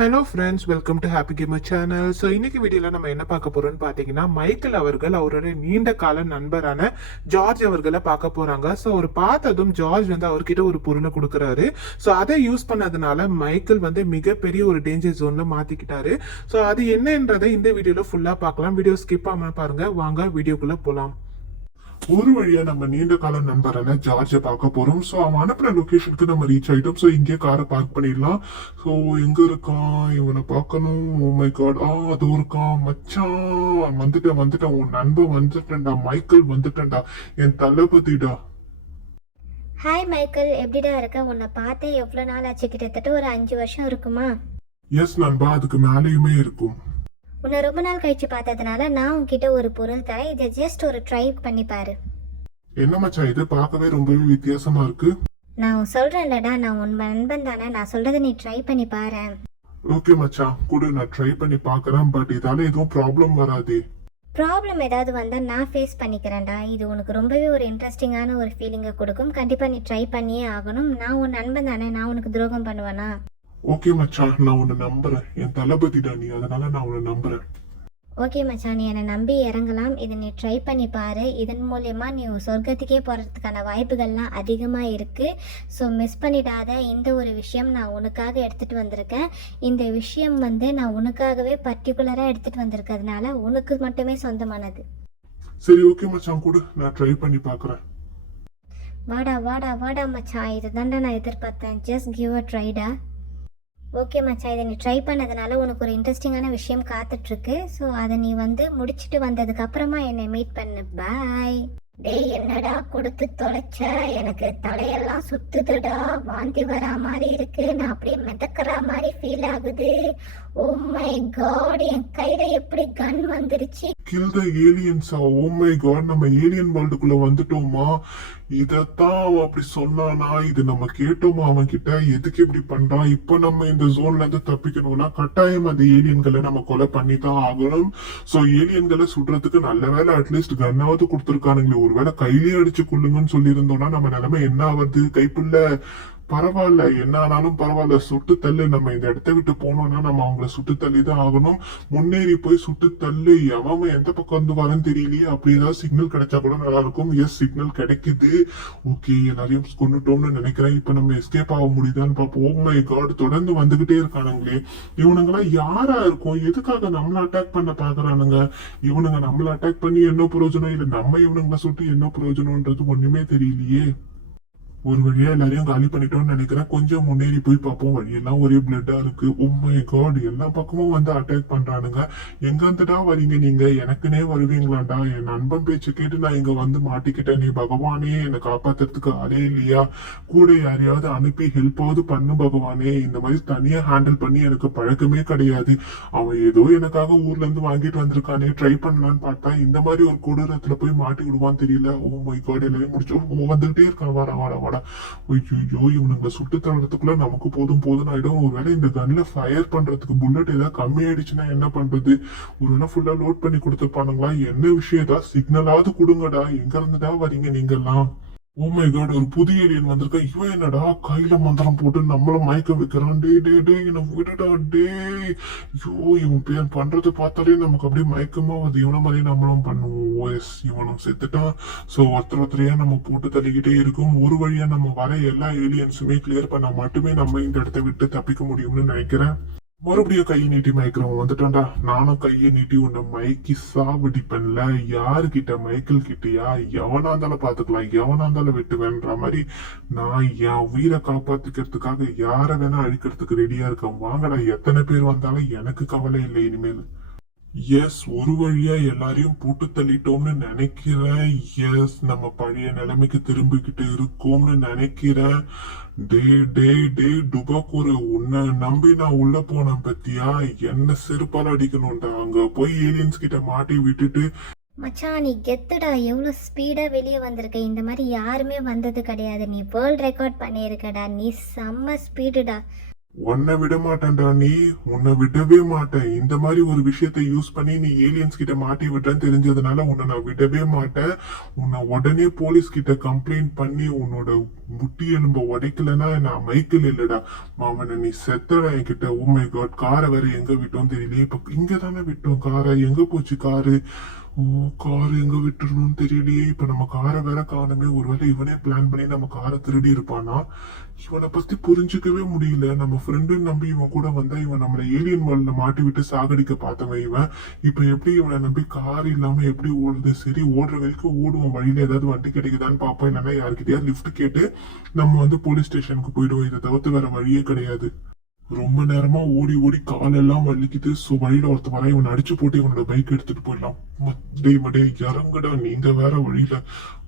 Hello friends, welcome to happy gamer channel. So இன்னைக்கு வீடியோவில் நம்ம என்ன பார்க்க போறோம்னு பார்த்தீங்கன்னா, மைக்கேல் அவர்கள் அவருடைய நீண்ட கால நண்பரான ஜார்ஜ் அவர்களை பார்க்க போறாங்க. ஸோ அவர் பார்த்ததும் ஜார்ஜ் அவர்கிட்ட ஒரு பொருளை கொடுக்குறாரு. ஸோ அதை யூஸ் பண்ணதுனால மைக்கேல் மிகப்பெரிய ஒரு டேஞ்சர் ஜோன்ல மாத்திக்கிட்டாரு. ஸோ அது என்னன்றதை இந்த வீடியோல ஃபுல்லா பார்க்கலாம். வீடியோ ஸ்கிப் ஆகாம பாருங்க. வாங்க வீடியோக்குள்ள போலாம். ஒரு வழியா நம்ம நீண்ட கால நண்பரான ஜார்ஜ பார்க்க போறோம். ஸோ அவன் அனுப்புற லொகேஷனுக்கு நம்ம ரீச் ஆயிட்டோம். ஸோ இங்கே காரை பார்க் பண்ணிடலாம். ஸோ எங்க இருக்கான், இவனை பார்க்கணும். ஓ மை காட், அது இருக்கான். மச்சான் வந்துட்டேன் உன் நண்பன் வந்துட்டேன்டா, மைக்கேல் வந்துட்டேன்டா, என் தளபதிடா. ஹாய் மைக்கேல், எப்படிடா இருக்க? உன்னை பார்த்தே எவ்வளோ நாள் ஆச்சு? கிட்டத்தட்ட ஒரு 5 வருஷம் இருக்குமா? எஸ் நண்பா, அதுக்கு மேலேயுமே இருக்கும். உன்னை ரொம்ப நாள் கழிச்சு பார்த்ததுனால நான் உன்கிட்ட ஒரு பொருள் தரேன். இதை ஜஸ்ட் ஒரு ட்ரை பண்ணி பாரு. என்ன மச்சான், இது பார்க்கவே ரொம்பவே வித்தியாசமா இருக்கு. நான் சொல்றேன்லடா, நான் உன் நண்பன் தானே, நான் சொல்றதை நீ ட்ரை பண்ணி பாரு. ஓகே மச்சான், கூட நான் ட்ரை பண்ணி பார்க்கறேன். பட் இதால எதுவும் ப்ராப்ளம் வராதே? ப்ராப்ளம் ஏதாவது வந்தால் நான் ஃபேஸ் பண்ணிக்கிறேன்டா. இது உனக்கு ரொம்பவே ஒரு இன்ட்ரெஸ்டிங்கான ஒரு ஃபீலிங்கை கொடுக்கும். கண்டிப்பாக நீ ட்ரை பண்ணியே ஆகணும். நான் உன் நண்பன் தானே, நான் உனக்கு துரோகம் பண்ணுவேனா? ஓகே மச்சான், நான் உன்னை நம்புறேன். என் தளபதிடா நீ, அதனால நான் உன்னை நம்புறேன். ஓகே மச்சான், நீ என்னை நம்பி இறங்கலாம். இதை நீ ட்ரை பண்ணி பாரு. இதன் மூலயமா நீ சொர்க்கத்துக்கே போகிறதுக்கான வாய்ப்புகள்லாம் அதிகமாக இருக்குது. ஸோ மிஸ் பண்ணிடாத. இந்த ஒரு விஷயம் நான் உனக்காக எடுத்துகிட்டு வந்திருக்கேன். இந்த விஷயம் நான் உனக்காகவே பர்டிகுலராக எடுத்துகிட்டு வந்திருக்கிறதுனால உனக்கு மட்டுமே சொந்தமானது. சரி ஓகே மச்சான், கூட நான் ட்ரை பண்ணி பார்க்குறேன். வாடா வாடா வாடா மச்சான், இதை தாண்டா நான் எதிர்பார்த்தேன். ஜஸ்ட் கிவ் அ ட்ரைடா. ஓகே மச்சான், இதை நீ ட்ரை பண்ணதுனால உனக்கு ஒரு இன்ட்ரெஸ்டிங்கான விஷயம் காத்துட்ருக்கு. ஸோ அதை நீ முடிச்சுட்டு வந்ததுக்கு அப்புறமா என்னை மீட் பண்ணு. பாய். டேய், என்னடா கொடுத்து தொலைச்ச? எனக்கு தலையெல்லாம் சுத்துதுடா, வாந்தி வரா மாதிரி இருக்கு, நான் அப்படியே மிதக்கிற மாதிரி ஃபீல் ஆகுது. ஓ மை காட், என் கையில எப்படி கன் வந்துருச்சு? கில் த ஏலியன்ஸா? ஓ மை காட், நம்ம ஏலியன் வேர்ல்டுக்குள்ள வந்துட்டோமா? இதத்தான் அவன் அப்படி சொன்னானா? இது நம்ம கேட்டோமா அவன் கிட்ட? எதுக்கு இப்படி பண்றான்? இப்ப நம்ம இந்த ஜோன்ல இருந்து தப்பிக்கணும்னா கட்டாயம் அந்த ஏலியன்களை நம்ம கொலை பண்ணி தான் ஆகணும். சோ ஏலியன்களை சுடுறதுக்கு நல்ல வேலை அட்லீஸ்ட் கன்னாவது கொடுத்துருக்கானுங்களே. ஒருவேளை கையிலேயே அடிச்சு கொள்ளுங்கன்னு சொல்லி இருந்தோம்னா நம்ம நிலைமை என்ன ஆகுது? கைப்புள்ள பரவாயில்ல, என்ன ஆனாலும் பரவாயில்ல, சுட்டு தள்ளு. நம்ம இந்த இடத்த விட்டு போனோம்னா நம்ம அவங்கள சுட்டு தள்ளி தான் ஆகணும். முன்னேறி போய் சுட்டு தள்ளு. அவன் எந்த பக்கம் வந்து வரன்னு தெரியலையே. அப்படி ஏதாவது சிக்னல் கிடைச்சா கூட நல்லா இருக்கும். எஸ், சிக்னல் கிடைக்குது. ஓகே, எல்லாரையும் கொண்டுட்டோம்னு நினைக்கிறேன். இப்ப நம்ம எஸ்கேப் ஆக முடியுதான்னு பார்ப்போம். ஓ மை காட், தொடர்ந்து வந்துகிட்டே இருக்கானுங்களே. இவனுங்கெல்லாம் யாரா இருக்கும்? எதுக்காக நம்மள அட்டாக் பண்ண பாக்குறானுங்க? இவனுங்க நம்மள அட்டாக் பண்ணி என்ன பிரயோஜனம்? இல்ல நம்ம இவனுங்களை சுட்டு என்ன பிரயோஜனம்ன்றது ஒண்ணுமே தெரியலையே. ஒரு வழியா எல்லாரையும் காலி பண்ணிட்டோம்னு நினைக்கிறேன். கொஞ்சம் முன்னேறி போய் பார்ப்போம். வழியெல்லாம் ஒரே பிளட்டா இருக்கு. ஓ மை காட், எல்லா பக்கமும் அட்டாக் பண்றானுங்க. எங்க இருந்துடா வரீங்க நீங்க? எனக்குனே வருவீங்களாண்டா? என் நண்பன் பேச்சு கேட்டு நான் இங்க மாட்டிக்கிட்டேன். நீ பகவானே, என்னை காப்பாத்துறதுக்கு ஆளே இல்லையா? கூட யாரையாவது அனுப்பி ஹெல்ப்பாவது பண்ணு பகவானே. இந்த மாதிரி தனியா ஹேண்டில் பண்ணி எனக்கு பழக்கமே கிடையாது. அவன் ஏதோ எனக்காக ஊர்ல இருந்து வாங்கிட்டு வந்திருக்கானே, ட்ரை பண்ணலான்னு பார்த்தா இந்த மாதிரி ஒரு கொடூரத்துல போய் மாட்டி விடுவான்னு தெரியல. ஓ மை காட், எல்லாமே முடிச்சோம். வந்துகிட்டே இருக்கான். வாடா வாடா வாடா. ஐயோ, இவனுங்க சுட்டு தள்ளுறதுக்குள்ள நமக்கு போதும் ஆயிடும். ஒருவேளை இந்த கன்ல ஃபயர் பண்றதுக்கு புல்லட் ஏதாவது கம்மி ஆயிடுச்சுன்னா என்ன பண்றது? ஒருவேளை ஃபுல்லா லோட் பண்ணி கொடுத்துருப்பானுங்களா? என்ன விஷயம்? ஏதாவது சிக்னலாவது கொடுங்கடா. எங்க இருந்துடா வரீங்க நீங்க எல்லாம்? ஓ மை காட், ஒரு புதிய ஏலியன் வந்திருக்கா. இவன் என்னடா கையில மந்திரம் போட்டு நம்மள மயக்க வைக்கிறான்? டே என்ன விடுடா டே. ஐயோ, இவன் பேர் பண்றது பார்த்தாலே நமக்கு அப்படியே மயக்கமா வருது. இவன மாதிரி நம்மளும் பண்ணுவோம். எஸ், இவனும் செத்துட்டான். சோ ஒருத்தரையா நம்ம போட்டு தள்ளிக்கிட்டே இருக்கும். ஒரு வழியா நம்ம வர எல்லா ஏலியன்ஸுமே கிளியர் பண்ணா மட்டுமே நம்ம இந்த இடத்த விட்டு தப்பிக்க முடியும்னு நினைக்கிறேன். மறுபடியும் கையை நீட்டி மயக்கிறவன் வந்துட்டான்டா. நானும் கையை நீட்டி உன்னை மயக்கி சாவடிப்பேன்ல. யாருக்கிட்ட? மைக்கேல் கிட்டயா? எவனா இருந்தாலும் பாத்துக்கலாம், எவனா இருந்தாலும் வெட்டுவேன்ற மாதிரி நான் என் உயிரை காப்பாத்திக்கிறதுக்காக யார வேணா அழிக்கிறதுக்கு ரெடியா இருக்கேன். வாங்கடா, எத்தனை பேர் வந்தாலும் எனக்கு கவலை இல்லை இனிமேல். எஸ், ஒரு வழியா எல்லாரையும் போட்டு தள்ளிட்டோம்னு நினைக்கிறேன். எஸ், நம்ம பழைய நிலைமைக்கு திரும்பிக்கிட்டு இருக்கோம்னு நினைக்கிறேன். டே டுபாக்கூர, உன்னை நம்பி நான் உள்ள போனேன் பத்தியா? என்ன செருப்பால அடிக்கணும்டா. அங்க போய் ஏலியன்ஸ் கிட்ட மாட்டி விட்டுட்டு. மச்சான், நீ கெத்துடா. எவ்வளோ ஸ்பீடாக வெளியே வந்திருக்க. இந்த மாதிரி யாருமே வந்தது கிடையாது. நீ வேர்ல்ட் ரெக்கார்ட் பண்ணியிருக்கடா. நீ செம்ம ஸ்பீடுடா. உன்னை விட மாட்டேன்டா. நீ உன்னை விடவே மாட்டேன். இந்த மாதிரி ஒரு விஷயத்த யூஸ் பண்ணி நீ ஏலியன்ஸ் கிட்ட மாட்டி விட்டேன்னு தெரிஞ்சதுனால உன்னை நான் விடவே மாட்டேன். உன்னை உடனே போலீஸ் கிட்ட கம்ப்ளைண்ட் பண்ணி உன்னோட முட்டி எலும்ப உடைக்கலன்னா நான் மைக்கேல் இல்லடா மாமனை நீ செத்தடா என்கிட்ட. ஓ மை காட், காரை வேற எங்க விட்டோம் தெரியலையே. இப்ப இங்க தானே விட்டோம் காரை, எங்க போச்சு காரு? ஓ, கார் எங்க விட்டுறணும்னு தெரியலையே. இப்ப நம்ம காரை வேற காணுமே. ஒருவேளை இவனே பிளான் பண்ணி நம்ம காரை திருடி இருப்பானா? இவனை பத்தி புரிஞ்சுக்கவே முடியல. நம்ம ஃப்ரெண்டுன்னு நம்பி இவன் கூட வந்தா இவன் நம்மளை ஏலியன் வேர்ல்ட்ல மாட்டி விட்டு சாகடிக்க பார்த்தவன் இவன். இப்ப எப்படி இவனை நம்பி கார் இல்லாம எப்படி ஓடுது? சரி, ஓடுற வரைக்கும் ஓடுவோம். வழியில ஏதாவது வண்டி கிடைக்குதான்னு பார்ப்போம். இல்லைன்னா யாருக்கிட்டயாவது லிஃப்ட் கேட்டு நம்ம வந்து போலீஸ் ஸ்டேஷனுக்கு போயிடுவோம். இதை தவிர்த்து வேற வழியே கிடையாது. ரொம்ப நேரமா ஓடி ஓடி காலெல்லாம் வலிக்குது. ஸோ வழியில ஒருத்த வர இவன் அடிச்சு போட்டு இவனோட பைக் எடுத்துட்டு போயிடலாம். மடே இறங்குடா, நீங்க வேற வழியில.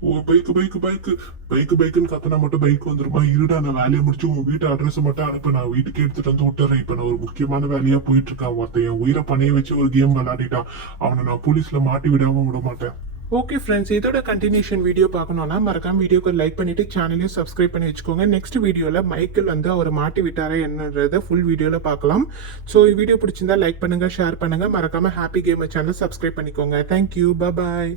ஓ, பைக்கு பைக்கு பைக்கு பைக்கு பைக்குன்னு கத்தனா மட்டும் பைக் வந்துருமா? இருடா, நான் வேலையை முடிச்சு உன் வீட்டு அட்ரஸ் மட்டும் அனுப்பு, நான் வீட்டுக்கு எடுத்துட்டு வந்து விட்டுறேன். இப்ப நான் ஒரு முக்கியமான வேலையா போயிட்டு இருக்கேன். ஒருத்தன் என் உயிரை பணைய வச்சு ஒரு கேம் விளையாடிட்டான். அவனை நான் போலீஸ்ல மாட்டி விடாம விட மாட்டேன். ஓகே ஃப்ரெண்ட்ஸ், இதோட கண்டினியூஷன் வீடியோ பார்க்கணுன்னா மறக்காம வீடியோக்கு லைக் பண்ணிட்டு சேனலையும் சப்ஸ்கிரைப் பண்ணி வச்சுக்கோங்க. நெக்ஸ்ட் வீடியோவில் மைக்கேல் வந்து அவர் மாட்டி விட்டாரா என்னன்றதை ஃபுல் வீடியோவில் பார்க்கலாம். ஸோ வீடியோ பிடிச்சிருந்தா லைக் பண்ணுங்க, ஷேர் பண்ணுங்க, மறக்காம ஹாப்பி கேமர் சேனல் சப்ஸ்கிரைப் பண்ணிக்கோங்க. தேங்க்யூ, பாய்.